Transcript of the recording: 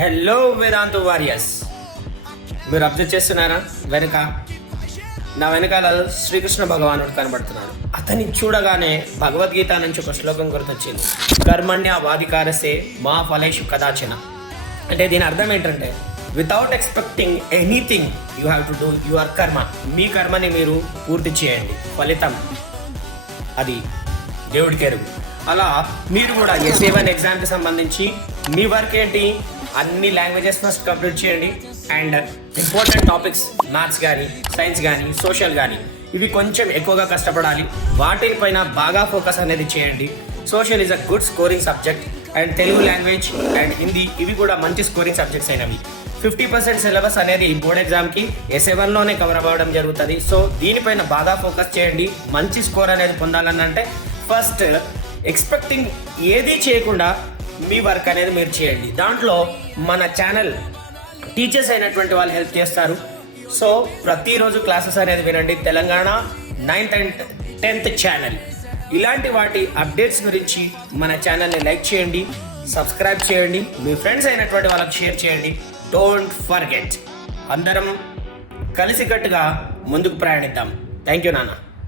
Hello Vedantu warriors, మీరు observe చేస్తున్నారా? నా వెనకాల శ్రీకృష్ణ భగవానుడు కనబడుతున్నాడు. అతన్ని చూడగానే భగవద్గీత నుంచి ఒక శ్లోకం గుర్తొచ్చింది, కర్మణ్య వాధికారసే మా ఫలేషు కదాచన. అంటే దీని అర్థం ఏంటంటే, without expecting anything you have to do your కర్మ. మీ కర్మని మీరు పూర్తి చేయండి, ఫలితం అది దేవుడికి ఎరుగు. అలా మీరు కూడా ఎస్ఏ1 ఎగ్జామ్కి సంబంధించి మీ వర్క్ ఏంటి, అన్ని లాంగ్వేజెస్ ఫస్ట్ కంప్లీట్ చేయండి. అండ్ ఇంపార్టెంట్ టాపిక్స్ మ్యాథ్స్ కానీ, సైన్స్ కానీ, సోషల్ కానీ, ఇవి కొంచెం ఎక్కువగా కష్టపడాలి. వాటిపైన బాగా ఫోకస్ అనేది చేయండి. Social is a good scoring subject. And Telugu language and Hindi ఇవి కూడా మంచి స్కోరింగ్ సబ్జెక్ట్స్ అయినవి. 50% సిలబస్ అనేది బోర్డ్ ఎగ్జామ్కి ఎస్ఏ1లోనే కవర్ అవ్వడం జరుగుతుంది. సో దీనిపైన బాగా ఫోకస్ చేయండి. మంచి స్కోర్ అనేది పొందాలనంటే ఫస్ట్ ఎక్స్పెక్టింగ్ ఏది చేయకుండా మీ వర్క్ అనేది మీరు చేయండి. దాంట్లో మన ఛానల్ టీచర్స్ అయినటువంటి వాళ్ళు హెల్ప్ చేస్తారు. సో ప్రతిరోజు క్లాసెస్ అనేది వినండి. Telangana 9th and 10th channel. ఇలాంటి వాటి అప్డేట్స్ గురించి మన ఛానల్ని లైక్ చేయండి, సబ్స్క్రైబ్ చేయండి, మీ ఫ్రెండ్స్ అయినటువంటి వాళ్ళకి షేర్ చేయండి. డోంట్ ఫర్గెట్, అందరం కలిసికట్టుగా ముందుకు ప్రయాణిద్దాం. థ్యాంక్ యూ నాన్న.